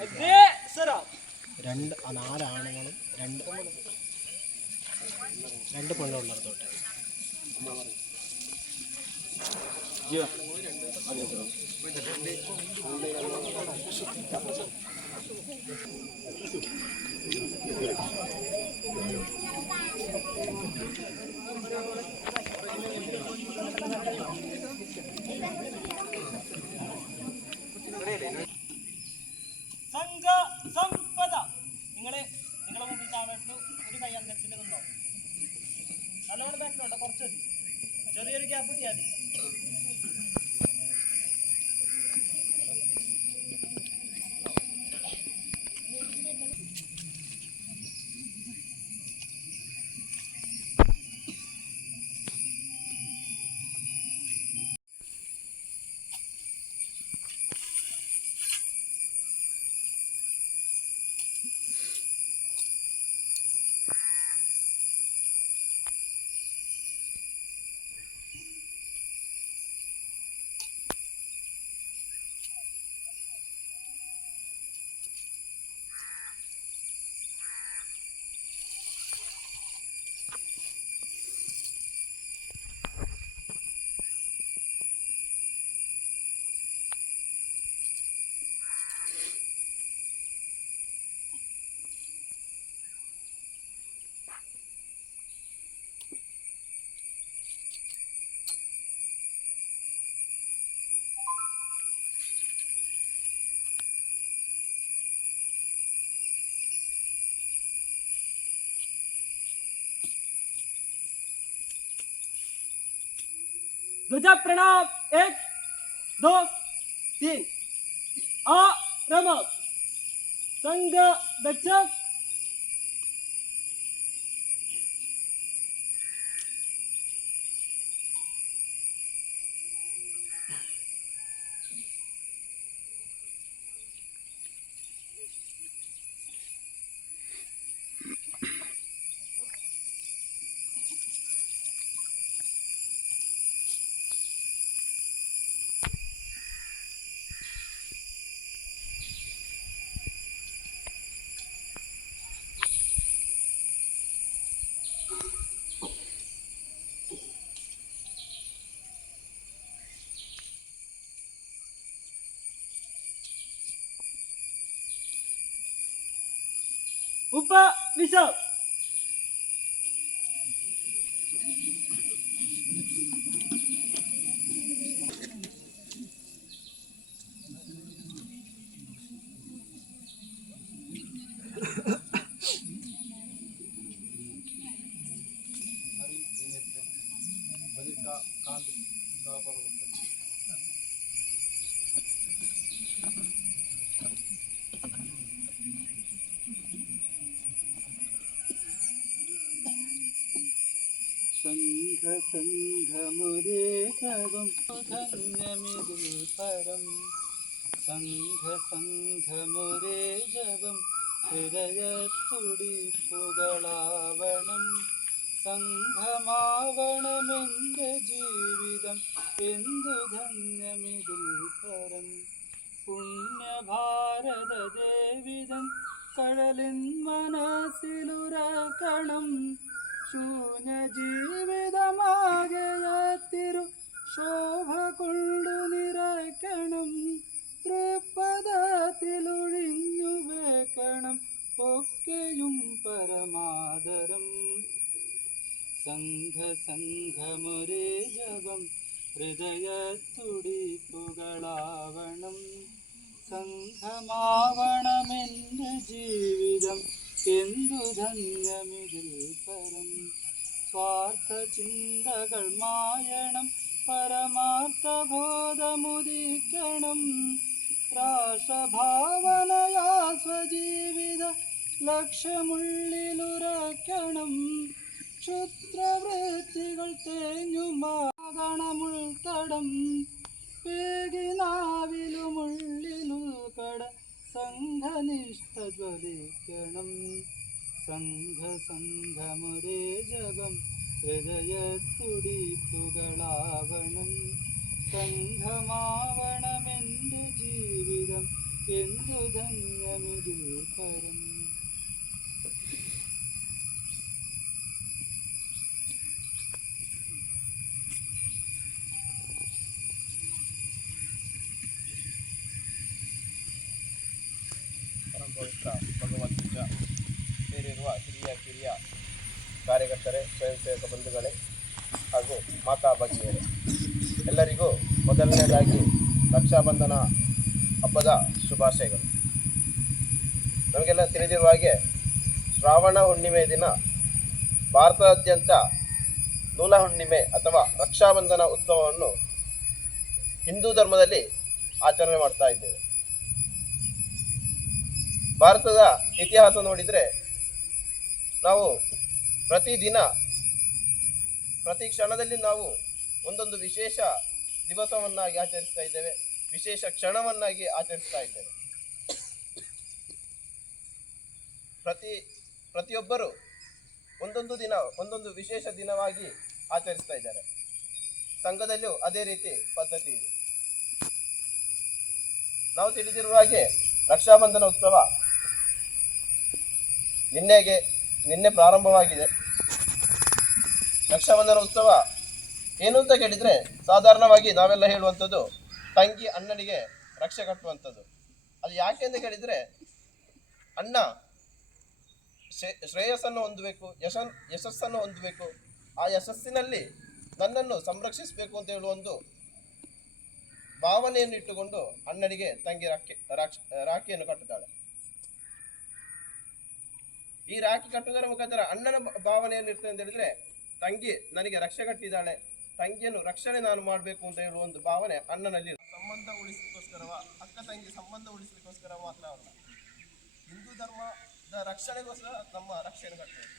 അഗ്രേസരം രണ്ട് ആ, നാല് ആണുങ്ങളും രണ്ട് രണ്ട് പെണ്ണുള്ളടത്തോട്ട് സംഘ ध्वजा प्रणाम। एक दो तीन। अ रम संग दक्षक Pak. സംഘസംഘമുരേകവം ധന്യമിതിൽ പരം. സംഘസംഘമുരേജവം ഹൃദയത്തുടിപ്പുകളാവണം. സംഘമാവണമെന്റെ ജീവിതം എന്തു ധന്യമിതിൽ പരം. പുണ്യഭാരത ദേവിതൻ കടലിൻ മനസ്സിലുരക്കണം. ശൂന്യ ജീവിതമാകത്തിരു ശോഭ കൊണ്ടു നിറയ്ക്കണം. തൃപ്പദത്തിലൊഴിഞ്ഞു വേക്കണം. ഒക്കെയും പരമാദരം. സംഘ സംഘമുരേ ജപം. ഹൃദയത്തുടിപ്പുകളാവണം. സംഘമാവണമെന്ന് ജീവിതം. എന്തു ധന്യമിതിൽ പരം? സ്വാർത്ഥ ചിന്തകൾ മായണം പരമാർത്ഥ ബോധമുദിക്കണം രാഷ്ട്രഭാവനയാ സ്വജീവിത ലക്ഷ്യമുള്ളിലുറക്കണം ക്ഷുദ്രവൃത്തികൾ തേഞ്ഞുമാകണമുൾത്തടം സംഘ സംഘസംഘമൊരേ ജഗം ഹൃദയത്തുടിപ്പുകളാവണം. സംഘമാവണമെന്റെ ജീവിതം എന്തു ധന്യമിതിൽ പരം ಕಾರ್ಯಕರ್ತರೇ ಸ್ವಯಂ ಸೇವಕ ಬಂಧುಗಳೇ ಹಾಗೂ ಮಾತಾ ಭಗಿನಿಯರೇ, ಎಲ್ಲರಿಗೂ ಮೊದಲನೇದಾಗಿ ರಕ್ಷಾಬಂಧನ ಹಬ್ಬದ ಶುಭಾಶಯಗಳು. ನಮಗೆಲ್ಲ ತಿಳಿದಿರುವ ಹಾಗೆ ಶ್ರಾವಣ ಹುಣ್ಣಿಮೆ ದಿನ ಭಾರತದಾದ್ಯಂತ ನೂಲ ಹುಣ್ಣಿಮೆ ಅಥವಾ ರಕ್ಷಾಬಂಧನ ಉತ್ಸವವನ್ನು ಹಿಂದೂ ಧರ್ಮದಲ್ಲಿ ಆಚರಣೆ ಮಾಡ್ತಾ ಇದ್ದೇವೆ. ಭಾರತದ ಇತಿಹಾಸ ನೋಡಿದರೆ ನಾವು ಪ್ರತಿದಿನ, ಪ್ರತಿ ಕ್ಷಣದಲ್ಲಿ ನಾವು ಒಂದೊಂದು ವಿಶೇಷ ದಿವಸವನ್ನಾಗಿ ಆಚರಿಸ್ತಾ ಇದ್ದೇವೆ, ವಿಶೇಷ ಕ್ಷಣವನ್ನಾಗಿ ಆಚರಿಸ್ತಾ ಇದ್ದೇವೆ. ಪ್ರತಿ, ಪ್ರತಿಯೊಬ್ಬರು ಒಂದೊಂದು ದಿನ, ಒಂದೊಂದು ವಿಶೇಷ ದಿನವಾಗಿ ಆಚರಿಸ್ತಾ ಇದ್ದಾರೆ. ಸಂಘದಲ್ಲೂ ಅದೇ ರೀತಿ ಪದ್ಧತಿ ಇದೆ. ನಾವು ತಿಳಿದಿರುವ ಹಾಗೆ ರಕ್ಷಾಬಂಧನ ಉತ್ಸವ ನಿನ್ನೆಗೆ ನಿನ್ನೆ ಪ್ರಾರಂಭವಾಗಿದೆ. ರಕ್ಷಾಬಂಧನ ಉತ್ಸವ ಏನು ಅಂತ ಕೇಳಿದರೆ ಸಾಧಾರಣವಾಗಿ ನಾವೆಲ್ಲ ಹೇಳುವಂಥದ್ದು ತಂಗಿ ಅಣ್ಣನಿಗೆ ರಕ್ಷೆ ಕಟ್ಟುವಂಥದ್ದು. ಅದು ಯಾಕೆ ಅಂತ ಕೇಳಿದರೆ ಅಣ್ಣ ಶ್ರೇ- ಶ್ರೇಯಸ್ಸನ್ನು ಹೊಂದಬೇಕು ಯಶ ಯಶಸ್ಸನ್ನು ಹೊಂದಬೇಕು. ಆ ಯಶಸ್ಸಿನಲ್ಲಿ ನನ್ನನ್ನು ಸಂರಕ್ಷಿಸಬೇಕು ಅಂತ ಹೇಳುವ ಒಂದು ಭಾವನೆಯನ್ನು ಇಟ್ಟುಕೊಂಡು ಅಣ್ಣನಿಗೆ ತಂಗಿ ರಾಖಿ ರಾಖಿಯನ್ನು ಕಟ್ಟುತ್ತಾಳೆ ಈ ರಾಖಿ ಕಟ್ಟುವುದರ ಮುಖಾಂತರ ಅಣ್ಣನ ಭಾವನೆ ಏನಿರ್ತದೆ ಅಂತ ಹೇಳಿದ್ರೆ, ತಂಗಿ ನನಗೆ ರಕ್ಷೆ ಕಟ್ಟಿದ್ದಾಳೆ ತಂಗಿಯನ್ನು ರಕ್ಷಣೆ ನಾನು ಮಾಡಬೇಕು ಅಂತ ಹೇಳುವ ಒಂದು ಭಾವನೆ ಅಣ್ಣನಲ್ಲಿ. ಸಂಬಂಧ ಉಳಿಸಲಿಕ್ಕೋಸ್ಕರವ ಅಕ್ಕ ತಂಗಿ ಸಂಬಂಧ ಉಳಿಸಲಿಕ್ಕೋಸ್ಕರ ಮಾತ್ರ ಅಲ್ಲ ಹಿಂದೂ ಧರ್ಮದ ರಕ್ಷಣೆಗೋಸ್ಕರ ನಮ್ಮ ರಕ್ಷಣೆ ಕಟ್ಟಬೇಕು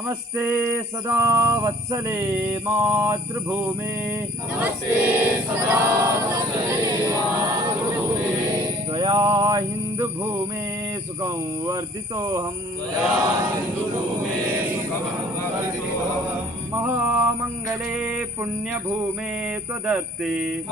नमस्ते सदा वत्सले मातृभूमे। नमस्ते सदा त्वया हिन्दुभूमे सुखं वर्धितोऽहम्। महामङ्गले पुण्यभूमे त्वदत्ते।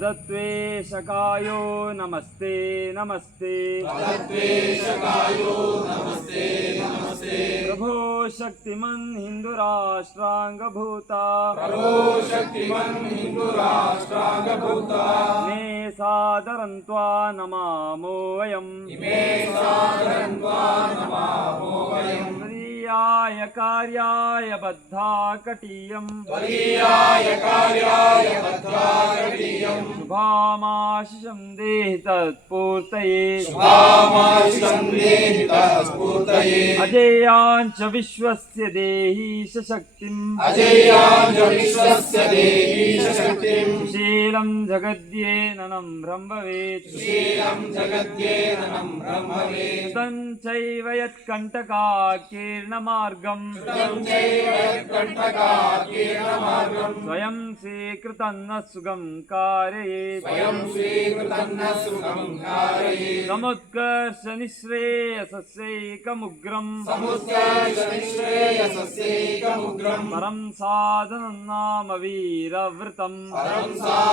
त्वे शकायो नमस्ते नमस्ते। पदत्वे शकायो नमस्ते नमस्ते। प्रभो शक्तिमन् हिन्दुराष्ट्राङ्गभूता। प्रभो शक्तिमन् हिन्दुराष्ट्राङ्गभूता। मे सादरन्त्वा नमामो वयम्। मे सादरन्त्वा त्वदीयाय कार्याय बद्धाकटीयम् त्वदीयाय कार्याय बद्धाकटीयम् शुभामाशिषं देहि तत्पूर्तये शुभामाशिषं देहि तत्पूर्तये विश्वस्य देहि सशक्तिम् विश्वस्य देहि सशक्तिम् శ్రీలం జగద్యేనం బ్రహ్మవేత్తం చైవ యత్కంటకాకీర్ణ మార్గం. స్వయం స్వీకృతన్న సుగం కారయేత్ సముత్కర్ష నిశ్రేయసైకముగ్రం పరం సాధనం నామ వీరవృతం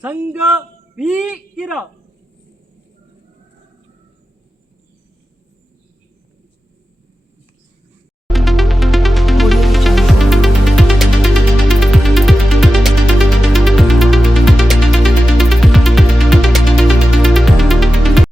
장가 위이라